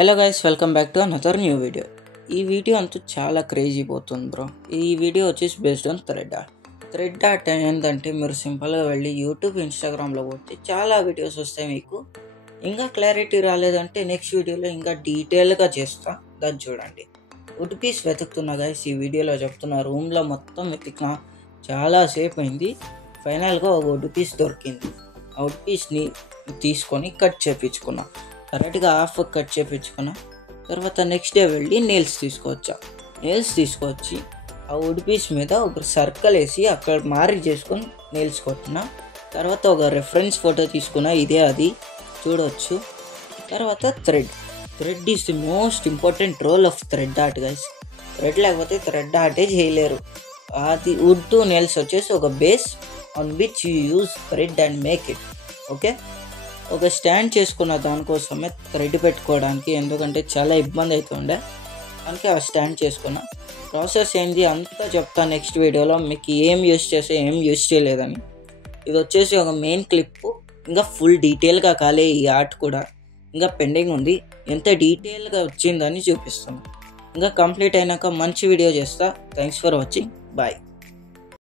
Hello guys, welcome back to another new video. ఈ video అంతా చాలా క్రేజీ పోతుంది బ్రో. ఈ వీడియో వచ్చేసి బేస్డ్ ఆన్ థ్రెడ్ ఆర్ట్ ఏంటంటే మీరు సింపుల్గా వెళ్ళి యూట్యూబ్, ఇన్స్టాగ్రామ్లో కొట్టి చాలా వీడియోస్ వస్తాయి. మీకు ఇంకా క్లారిటీ రాలేదంటే నెక్స్ట్ వీడియోలో ఇంకా డీటెయిల్గా చేస్తా, దాన్ని చూడండి. వుడ్ పీస్ వెతుకుతున్నా గైస్, ఈ వీడియోలో చెప్తున్నా. రూమ్లో మొత్తం వెతికినా చాలాసేపు అయింది. ఫైనల్గా ఒక వుడ్ పీస్ దొరికింది. ఆ వుడ్ పీస్ని తీసుకొని కట్ చేయించుకున్నా, కరెక్ట్గా హాఫ్ కట్ చేయించుకున్నా. తర్వాత నెక్స్ట్ డే వెళ్ళి నెయిల్స్ తీసుకొచ్చి ఆ వుడ్ పీస్ మీద ఒక సర్కిల్ వేసి అక్కడ మార్క్ చేసుకొని నెయిల్స్ కొట్టిన. తర్వాత ఒక రెఫరెన్స్ ఫోటో తీసుకున్నా, ఇదే అది చూడవచ్చు. తర్వాత thread is the most important role of thread art guys. Thread లేకపోతే థ్రెడ్ ఆర్టే చేయలేరు. అది వుడ్ టు నెయిల్స్ వచ్చేసి ఒక base on which you use thread and make it. Okay, ఒక స్టాండ్ చేసుకున్న దానికోసమే థ్రెడ్ పెట్టుకోవడానికి, ఎందుకంటే చాలా ఇబ్బంది అవుతుండే, అందుకే ఆ స్టాండ్ చేసుకున్నా. ప్రాసెస్ ఏంటి అంతా చెప్తా నెక్స్ట్ వీడియోలో, మీకు ఏం యూజ్ చేస్తే ఏం యూజ్ చేయలేదని. ఇది వచ్చేసి ఒక మెయిన్ క్లిప్, ఇంకా ఫుల్ డీటెయిల్గా కాలే ఈ ఆర్ట్ కూడా, ఇంకా పెండింగ్ ఉంది. ఎంత డీటెయిల్గా వచ్చిందని చూపిస్తాను. ఇంకా కంప్లీట్ అయినాక మంచి వీడియో చేస్తా. Thanks for watching, bye.